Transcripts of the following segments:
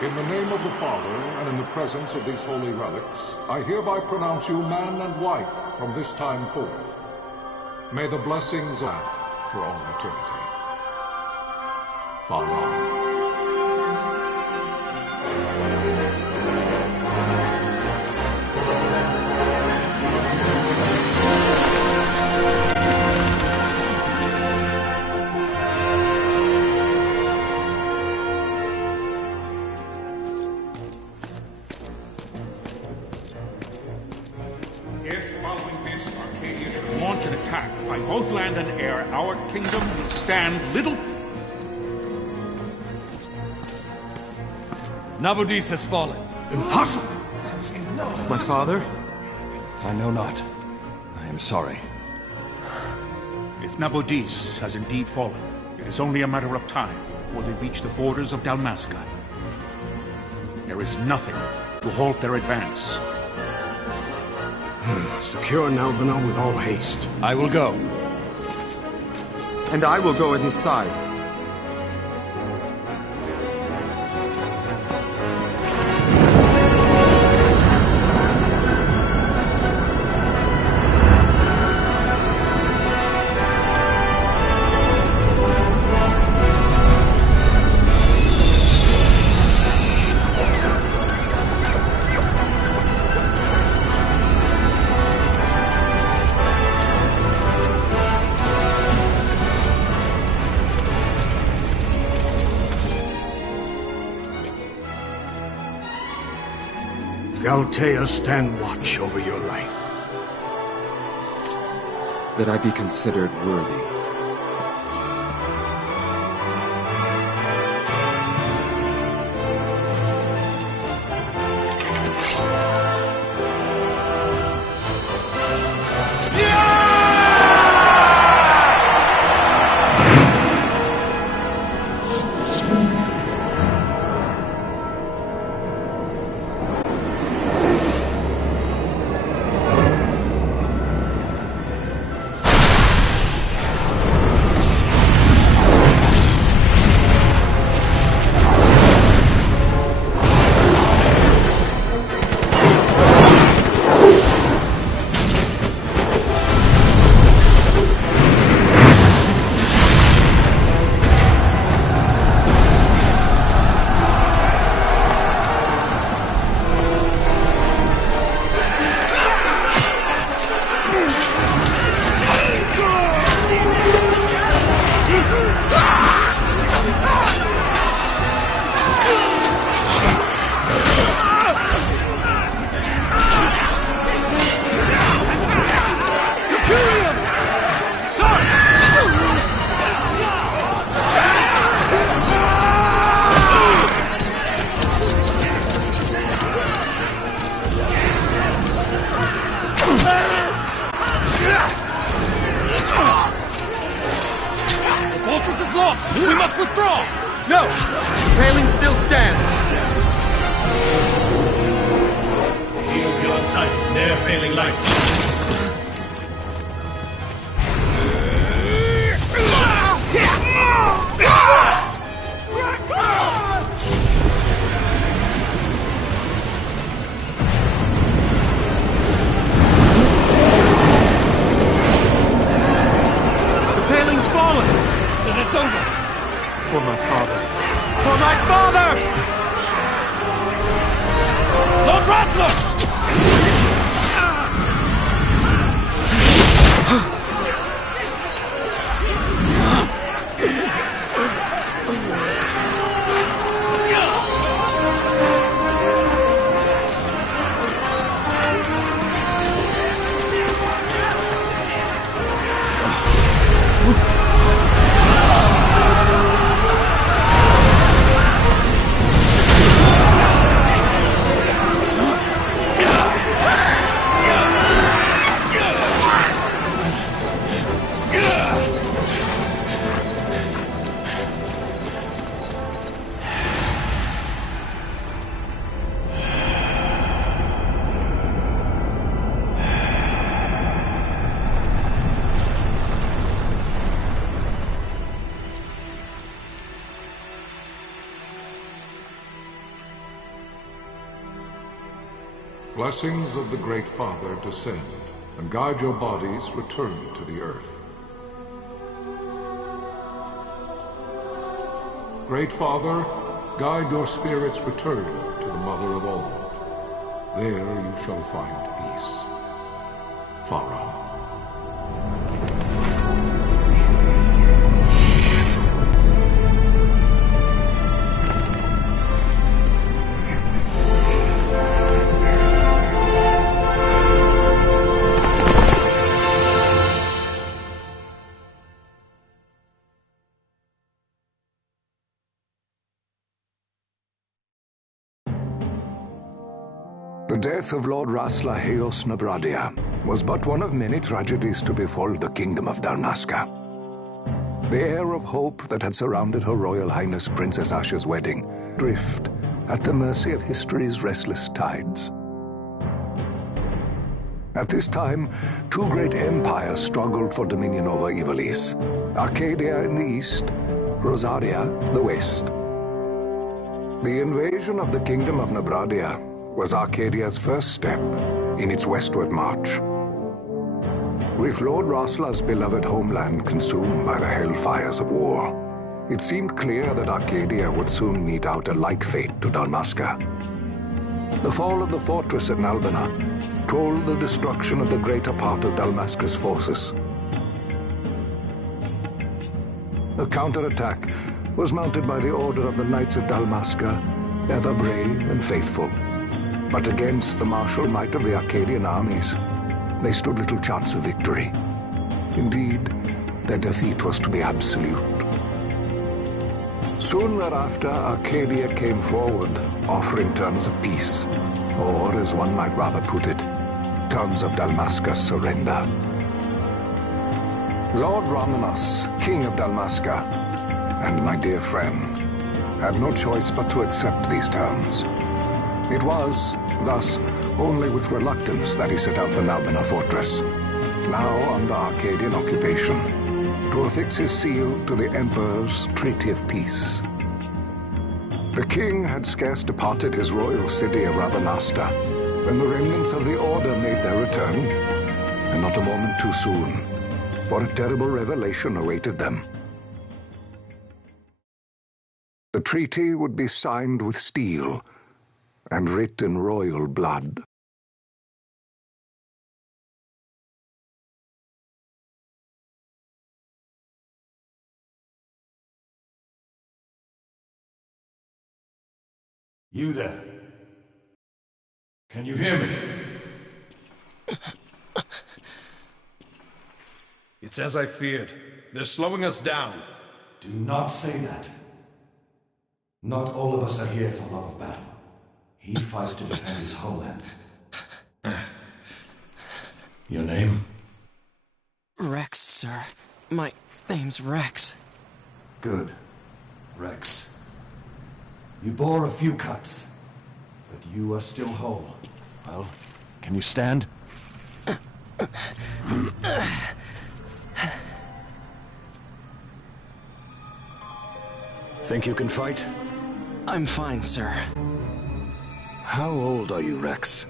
In the name of the Father, and in the presence of these holy relics, I hereby pronounce you man and wife from this time forth. May the blessings last for all eternity. Far on. By both land and air, our kingdom will stand little... Nabudis has fallen. Impossible! My father? I know not. I am sorry. If Nabudis has indeed fallen, it is only a matter of time before they reach the borders of Dalmasca. There is nothing to halt their advance. Secure Nalbina with all haste. I will go. And I will go at his side. Galtea, stand watch over your life. That I be considered worthy. We must withdraw! No! Paling still stands! Shield you on sight, ne'er failing light. The paling's fallen! Then it's over! For my father. For my father! Lord Rasler! blessings of the Great Father descend, and guide your bodies return to the earth. Great Father, guide your spirits return to the Mother of all. There you shall find peace. Pharaoh. The death of Lord Rasla Heos Nabradia was but one of many tragedies to befall the Kingdom of Dalmasca. The air of hope that had surrounded Her Royal Highness Princess Asha's wedding drift at the mercy of history's restless tides. At this time, two great empires struggled for dominion over Ivalice: Arcadia in the east, Rosaria the west. The invasion of the Kingdom of Nabradia was Arcadia's first step in its westward march. With Lord Rasla's beloved homeland consumed by the hellfires of war, it seemed clear that Arcadia would soon mete out a like fate to Dalmasca. The fall of the fortress at Nalbina told the destruction of the greater part of Dalmasca's forces. A counterattack was mounted by the order of the Knights of Dalmasca, ever brave and faithful. But against the martial might of the Arcadian armies, they stood little chance of victory. Indeed, their defeat was to be absolute. Soon thereafter, Arcadia came forward, offering terms of peace, or, as one might rather put it, terms of Dalmasca's surrender. Lord Ramenas, King of Dalmasca, and my dear friend, had no choice but to accept these terms. It was, thus, only with reluctance that he set out for Nalbina Fortress, now under Arcadian occupation, to affix his seal to the Emperor's Treaty of Peace. The king had scarce departed his royal city of Rabanasta when the remnants of the Order made their return, and not a moment too soon, for a terrible revelation awaited them. The treaty would be signed with steel, and writ in royal blood. You there? Can you hear me? It's as I feared. They're slowing us down. Do not say that. Not all of us are here for love of battle. He fights to defend his homeland. Your name? Rex, sir. My name's Rex. Good. Rex. You bore a few cuts, but you are still whole. Well, can you stand? Think you can fight? I'm fine, sir. How old are you, Rex?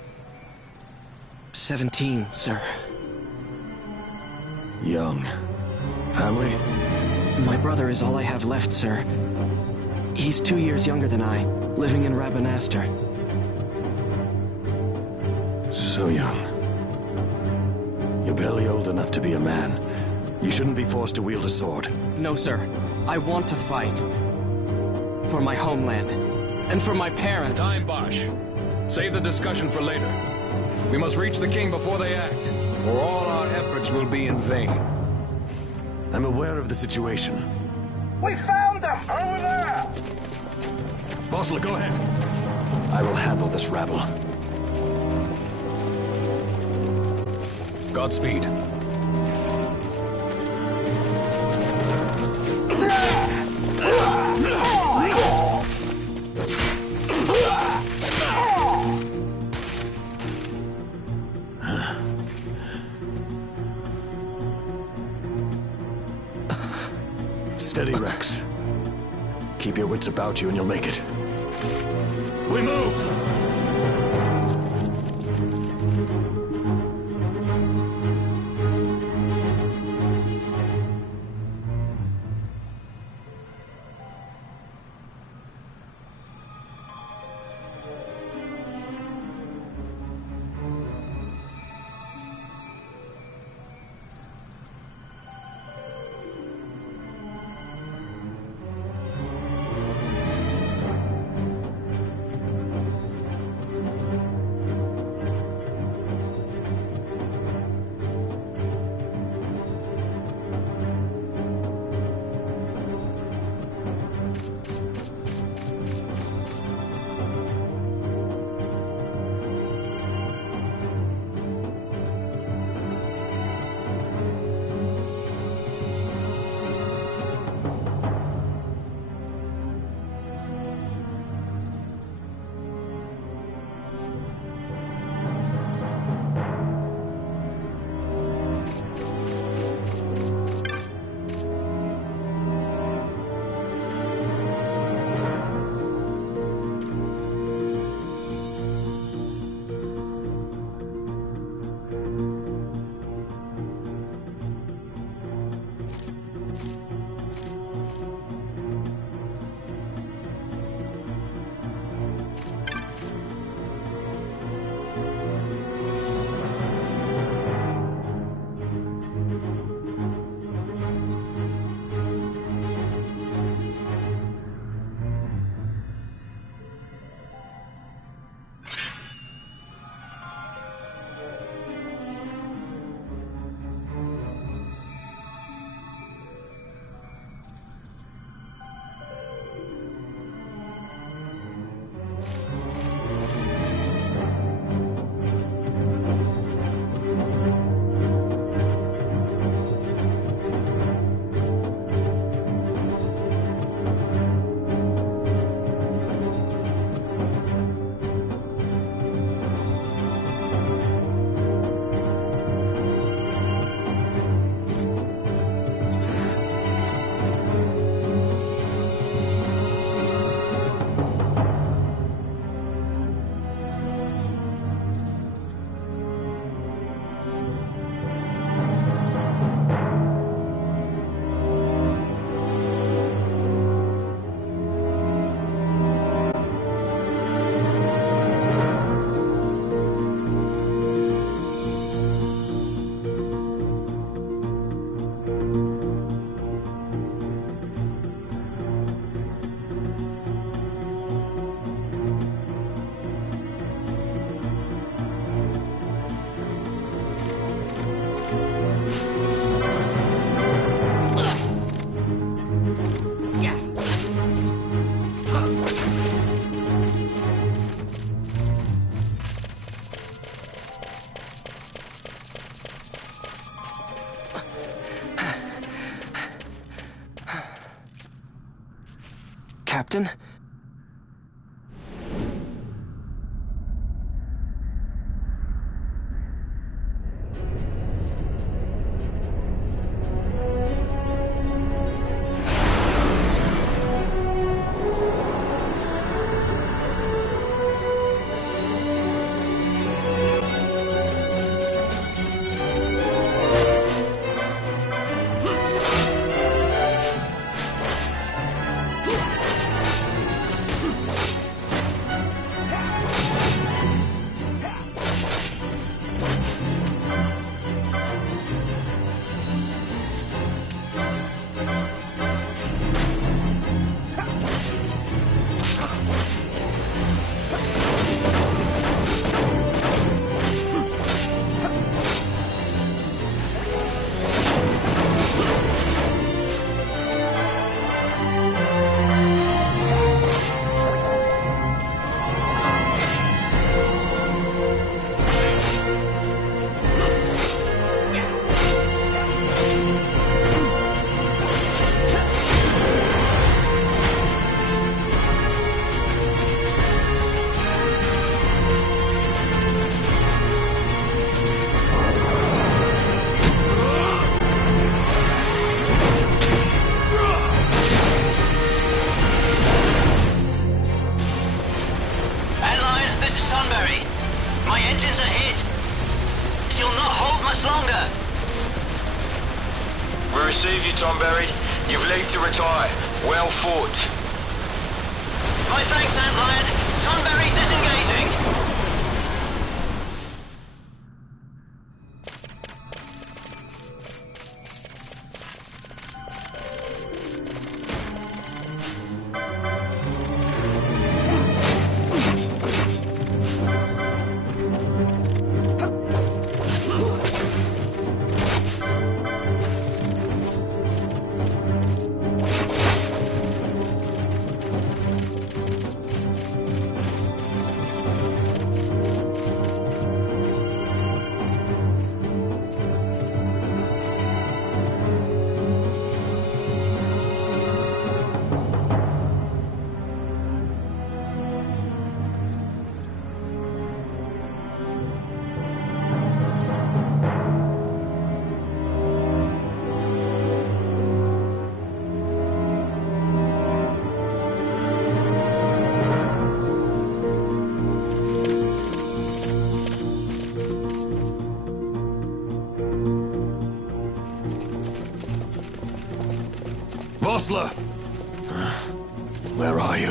17, sir. Young. Family? My brother is all I have left, sir. He's 2 years younger than I, living in Rabanastre. So young. You're barely old enough to be a man. You shouldn't be forced to wield a sword. No, sir. I want to fight. For my homeland. And for my parents. It's time, Bosch. Save the discussion for later. We must reach the king before they act, or all our efforts will be in vain. I'm aware of the situation. We found them! Over there! Bosler, go ahead. I will handle this rabble. Godspeed. Steady, Rex. Keep your wits about you and you'll make it. We move! Captain? Receive you, Tonberry. You've leave to retire. Well fought. My thanks, Antlion. Tonberry disengaging. Vossler! Where are you?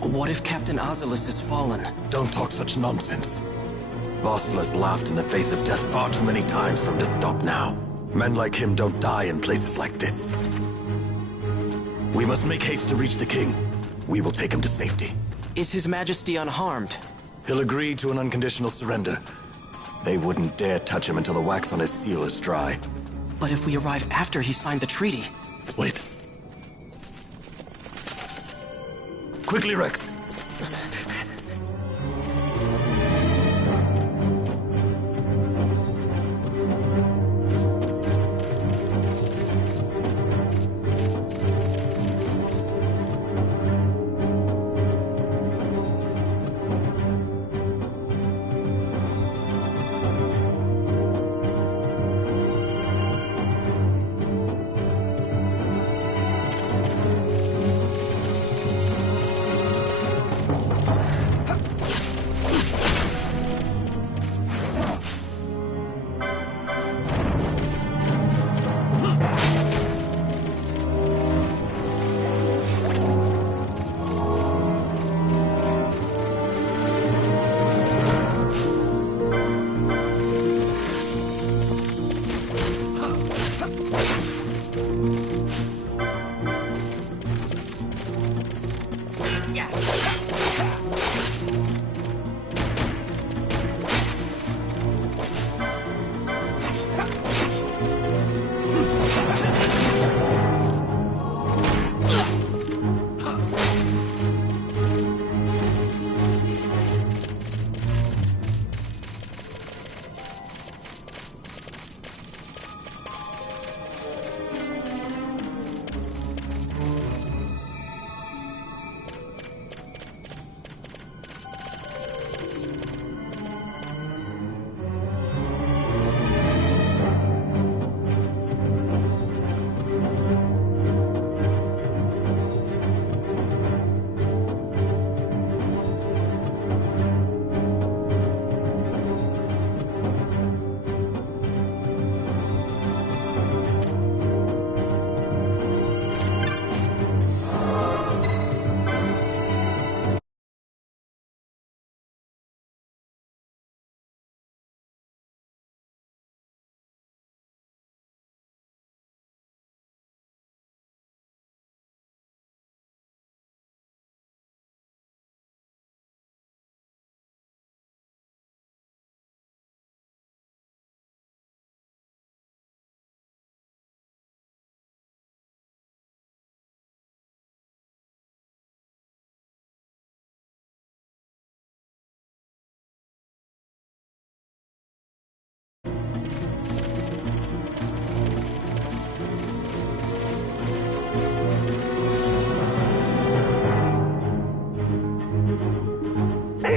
What if Captain Oculus has fallen? Don't talk such nonsense. Vossler's laughed in the face of death far too many times for him to stop now. Men like him don't die in places like this. We must make haste to reach the king. We will take him to safety. Is His Majesty unharmed? He'll agree to an unconditional surrender. They wouldn't dare touch him until the wax on his seal is dry. But if we arrive after he signed the treaty... Wait. Quickly, Rex.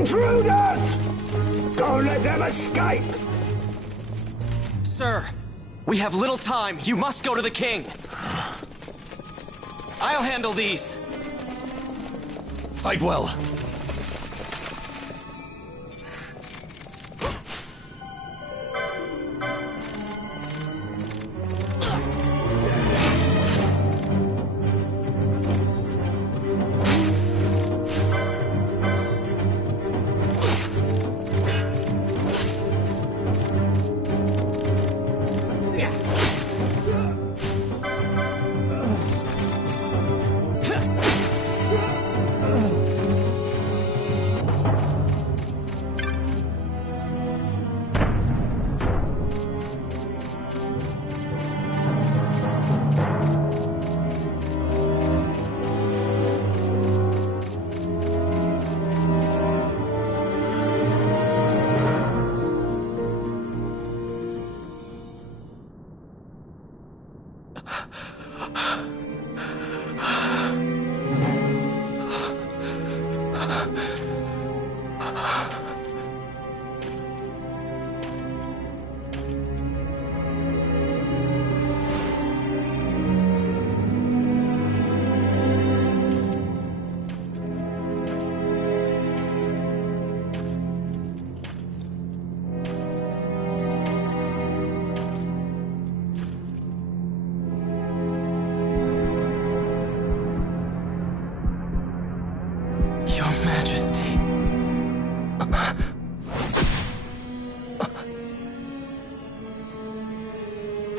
Intruders! Don't let them escape! Sir, we have little time. You must go to the king. I'll handle these. Fight well.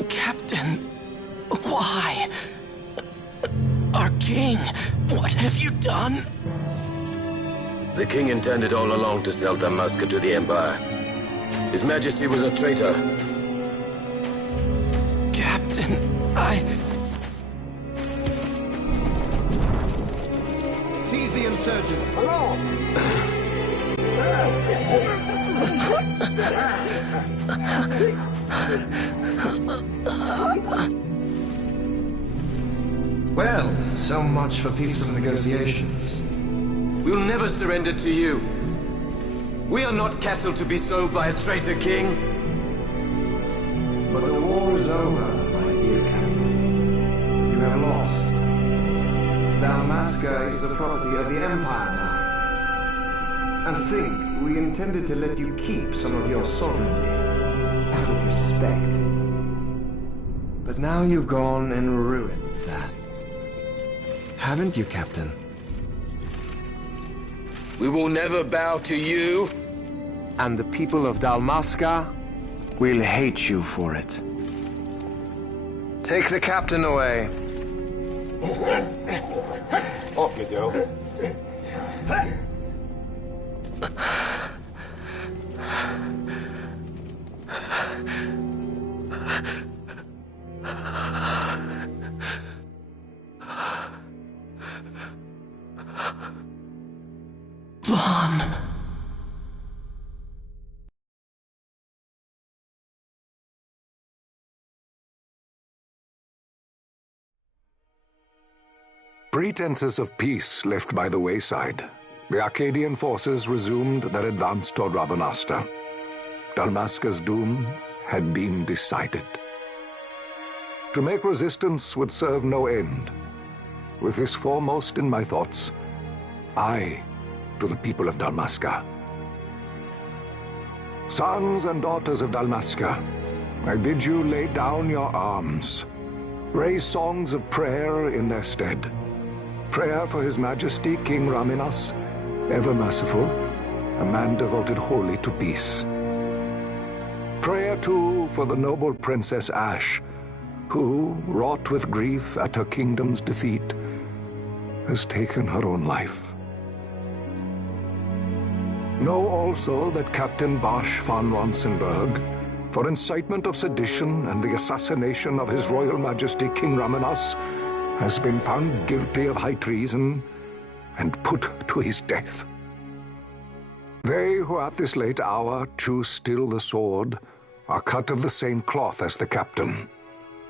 Captain, why? Our king, what have you done? The king intended all along to sell Damascus to the Empire. His Majesty was a traitor. Captain, Seize the insurgents. Hello! Well, so much for peaceful negotiations. We'll never surrender to you. We are not cattle to be sold by a traitor king. But the war is over, my dear Captain. You have lost. Dalmasca is the property of the Empire now. And think, we intended to let you keep some of your sovereignty, out of respect. But now you've gone and ruined that. Haven't you, Captain? We will never bow to you. And the people of Dalmasca will hate you for it. Take the captain away. Off you go. Vaughn. Pretenses of peace left by the wayside, the Arcadian forces resumed their advance toward Rabanasta. Dalmasca's doom had been decided. To make resistance would serve no end. With this foremost in my thoughts, I to the people of Dalmasca. Sons and daughters of Dalmasca, I bid you lay down your arms. Raise songs of prayer in their stead. Prayer for His Majesty King Raminas, ever merciful, a man devoted wholly to peace. Prayer, too, for the noble Princess Ash, who, wrought with grief at her kingdom's defeat, has taken her own life. Know also that Captain Bosch von Ronsenberg, for incitement of sedition and the assassination of His Royal Majesty King Raminas, has been found guilty of high treason and put to his death. They who at this late hour choose still the sword are cut of the same cloth as the captain.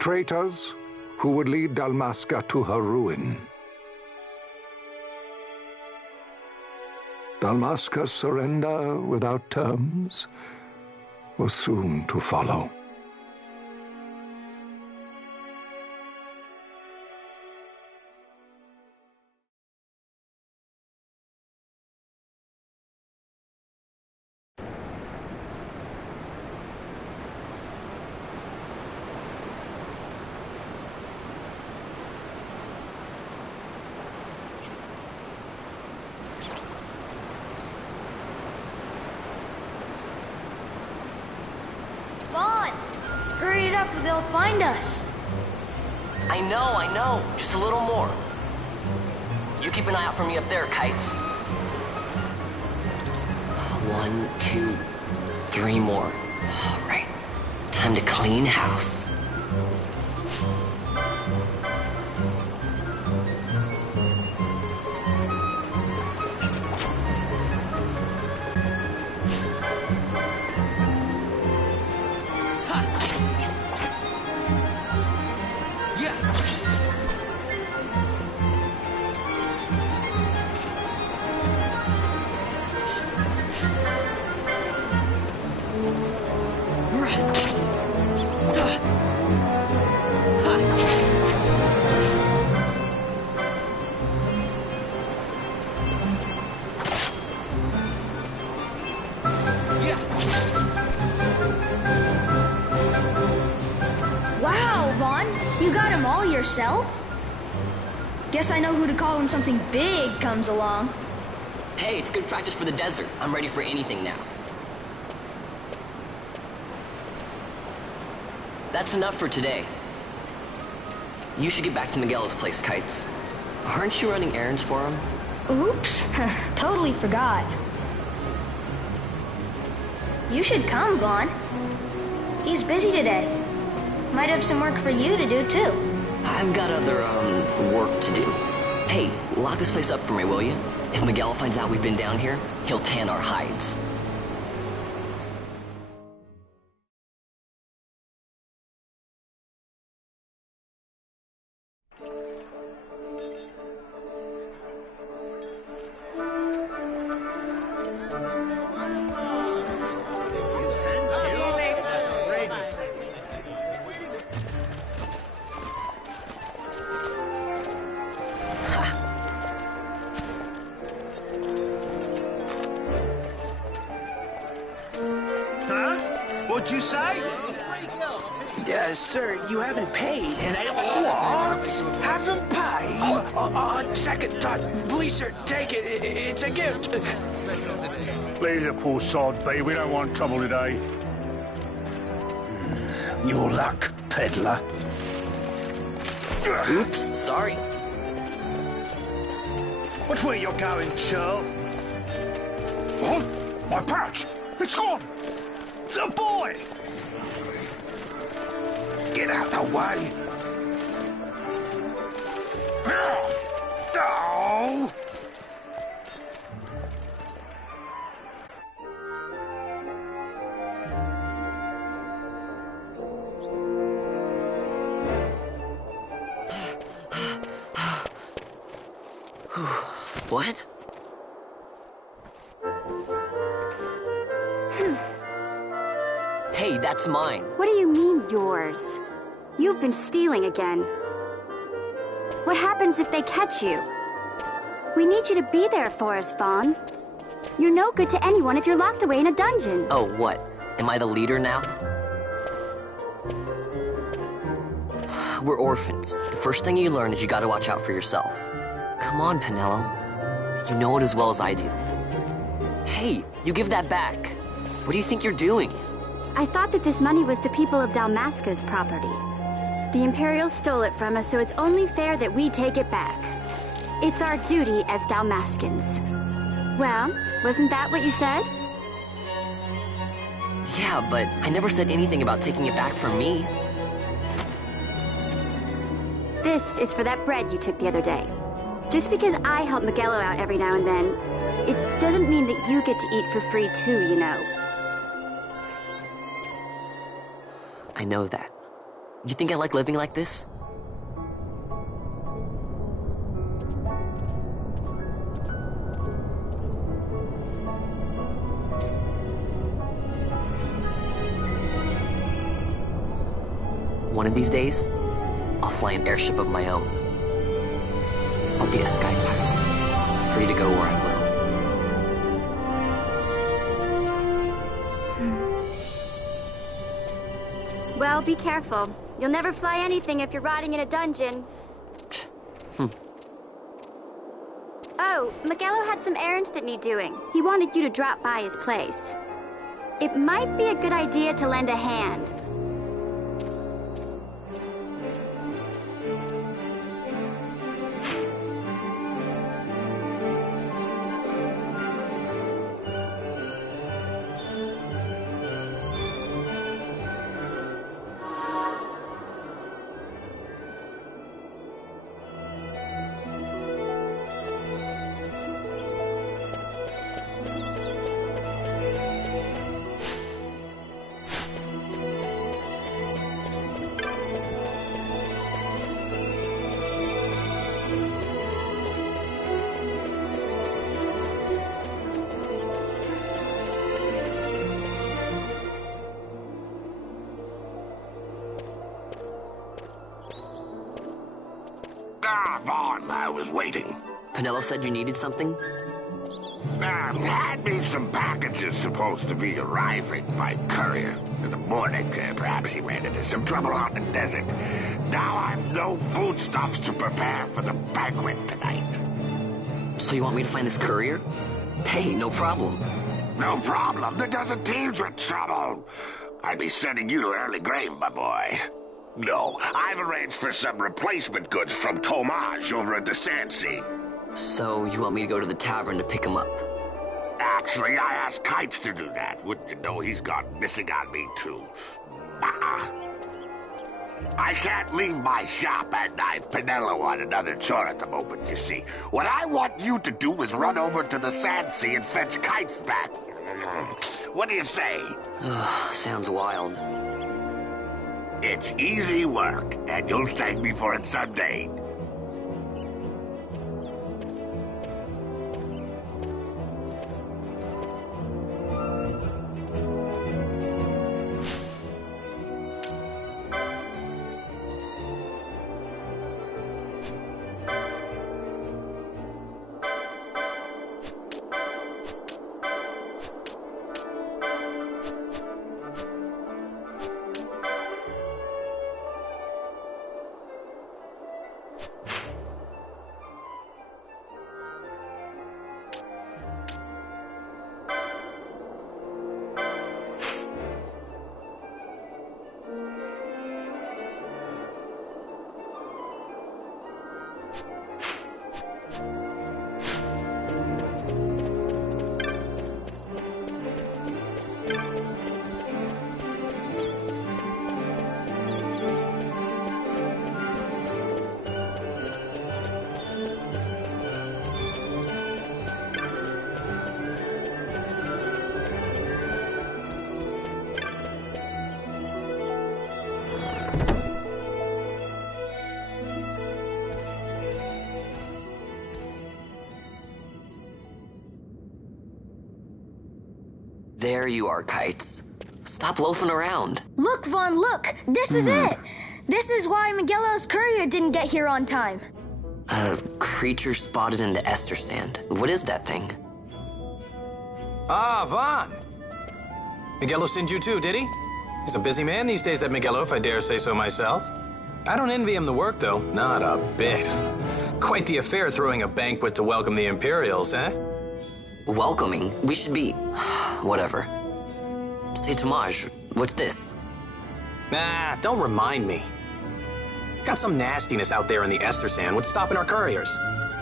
Traitors who would lead Dalmasca to her ruin. Dalmasca's surrender without terms was soon to follow. Hurry it up or they'll find us. I know. Just a little more. You keep an eye out for me up there, Kites. 1, 2, 3 more. All right. Time to clean house. Wow, Vaughn, you got him all yourself? Guess I know who to call when something big comes along. Hey, it's good practice for the desert. I'm ready for anything now. That's enough for today. You should get back to Miguel's place, Kites. Aren't you running errands for him? Oops, totally forgot. You should come, Vaughn. He's busy today. Might have some work for you to do, too. I've got other, work to do. Hey, lock this place up for me, will you? If Miguel finds out we've been down here, he'll tan our hides. What'd you say? Sir, you haven't paid, and I... What? Haven't paid? On second thought, please, sir, take it. It's a gift. Leave the poor sod be. We don't want trouble today. Your luck, peddler. Oops, sorry. Which way you're going, Churl? What? My pouch! It's gone! The boy! Get out the way! Oh! What? Hey, that's mine. What do you mean, yours? You've been stealing again. What happens if they catch you? We need you to be there for us, Vaughn. You're no good to anyone if you're locked away in a dungeon. Oh, what? Am I the leader now? We're orphans. The first thing you learn is you gotta watch out for yourself. Come on, Pinello. You know it as well as I do. Hey, you give that back. What do you think you're doing? I thought that this money was the people of Dalmasca's property. The Imperials stole it from us, so it's only fair that we take it back. It's our duty as Dalmascans. Well, wasn't that what you said? Yeah, but I never said anything about taking it back from me. This is for that bread you took the other day. Just because I help Miguelo out every now and then, it doesn't mean that you get to eat for free too, you know. I know that. You think I like living like this? One of these days, I'll fly an airship of my own. I'll be a sky pirate, free to go where I will. Well, be careful. You'll never fly anything if you're rotting in a dungeon. Oh, Miguelo had some errands that need doing. He wanted you to drop by his place. It might be a good idea to lend a hand. Vaughn, I was waiting. Penelo said you needed something? Had me some packages supposed to be arriving by courier in the morning. Perhaps he ran into some trouble out in the desert. Now I've no foodstuffs to prepare for the banquet tonight. So you want me to find this courier? Hey, no problem. No problem. The desert teems with trouble. I'd be sending you to early grave, my boy. No, I've arranged for some replacement goods from Tomage over at the Sand Sea. So you want me to go to the tavern to pick him up? Actually, I asked Kites to do that. Wouldn't you know he's gone missing on me, too. I can't leave my shop, and I've Penelo on another chore at the moment, you see. What I want you to do is run over to the Sand Sea and fetch Kites back. What do you say? Sounds wild. It's easy work, and you'll thank me for it someday. There you are, Kites. Stop loafing around. Look, Vaughn, look! This is it! This is why Miguelo's courier didn't get here on time. A creature spotted in the Ester Sand. What is that thing? Ah, Vaughn! Miguelo sent you too, did he? He's a busy man these days, that Miguelo, if I dare say so myself. I don't envy him the work, though. Not a bit. Quite the affair throwing a banquet to welcome the Imperials, eh? Welcoming? We should be... whatever. Say, Tomage, what's this? Nah, don't remind me. Got some nastiness out there in the Ester Sand. What's stopping our couriers?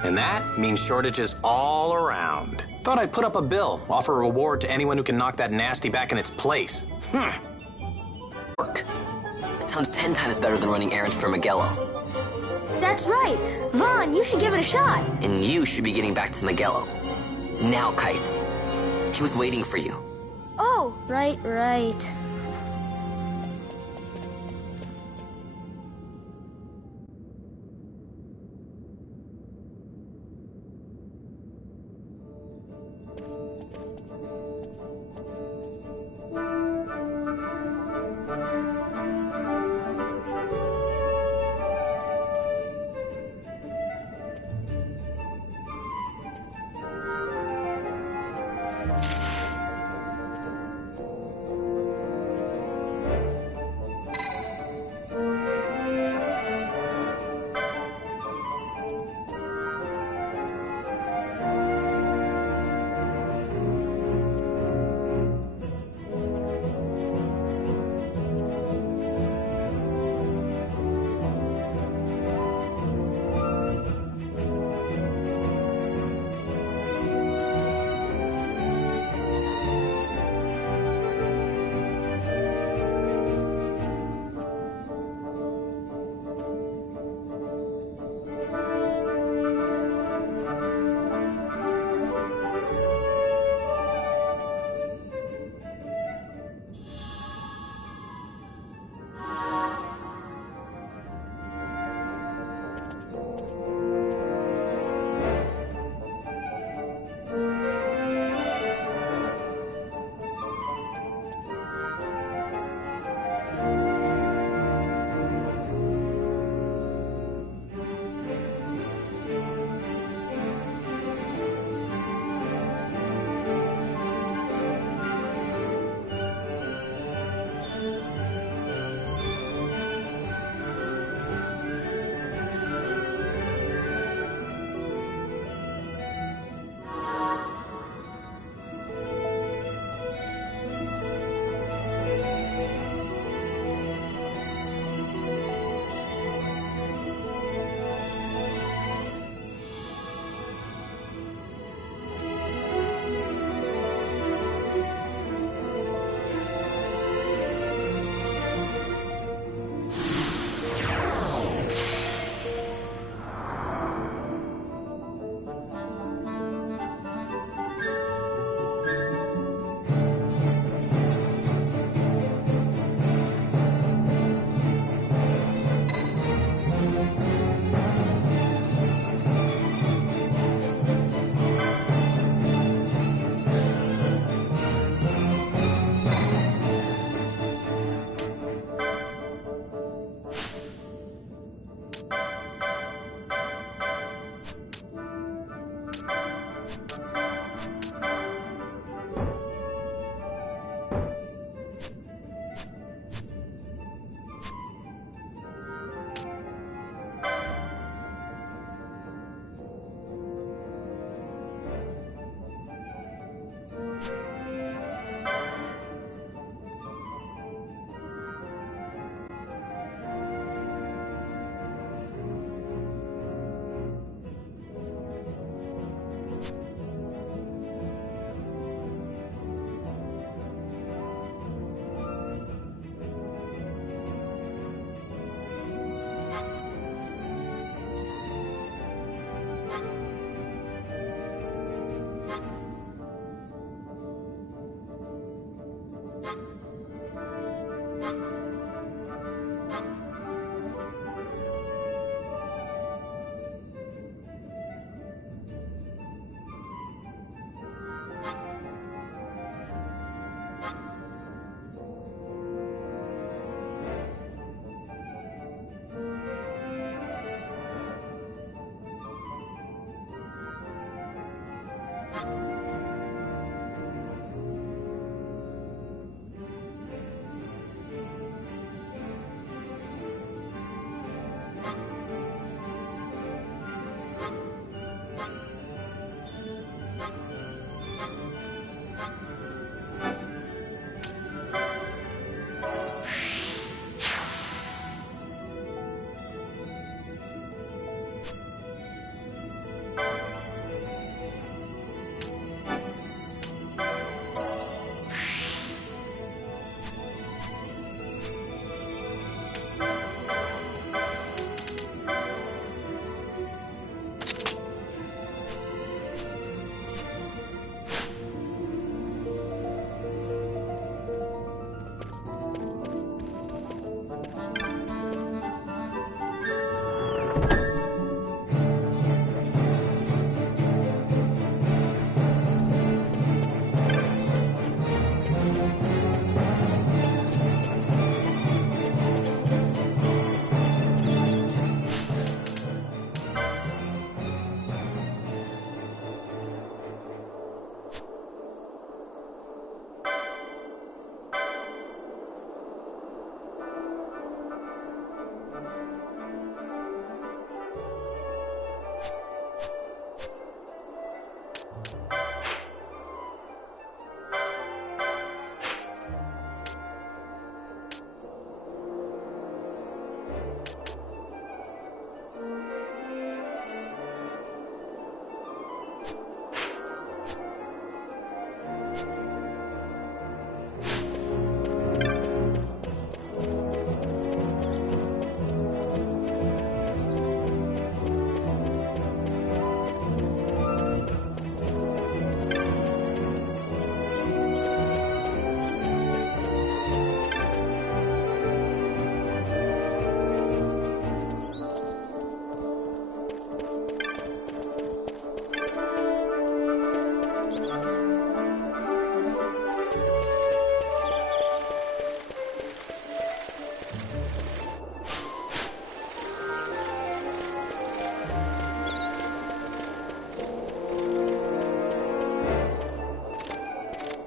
And that means shortages all around. Thought I'd put up a bill, offer a reward to anyone who can knock that nasty back in its place. Work. Sounds 10 times better than running errands for Miguelo. That's right. Vaughn, you should give it a shot. And you should be getting back to Miguelo. Now, Kites. He was waiting for you. Oh, right.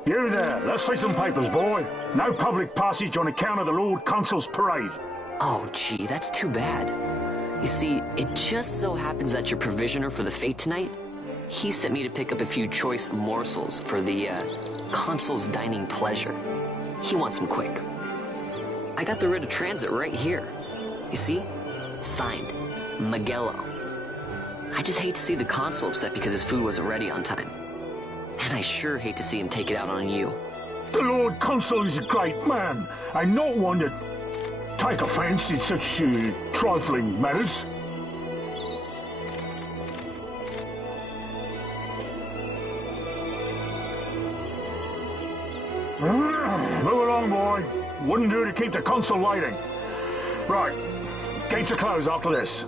You there, let's see some papers, boy. No public passage on account of the Lord Consul's parade. Oh, gee, that's too bad. You see, it just so happens that your provisioner for the fete tonight, he sent me to pick up a few choice morsels for the, Consul's dining pleasure. He wants them quick. I got the writ of transit right here. You see? Signed, Magello. I just hate to see the Consul upset because his food wasn't ready on time. And I sure hate to see him take it out on you. The Lord Consul is a great man, and not one to take offence in such trifling matters. Move along, boy. Wouldn't do to keep the Consul waiting. Right, gates are closed after this.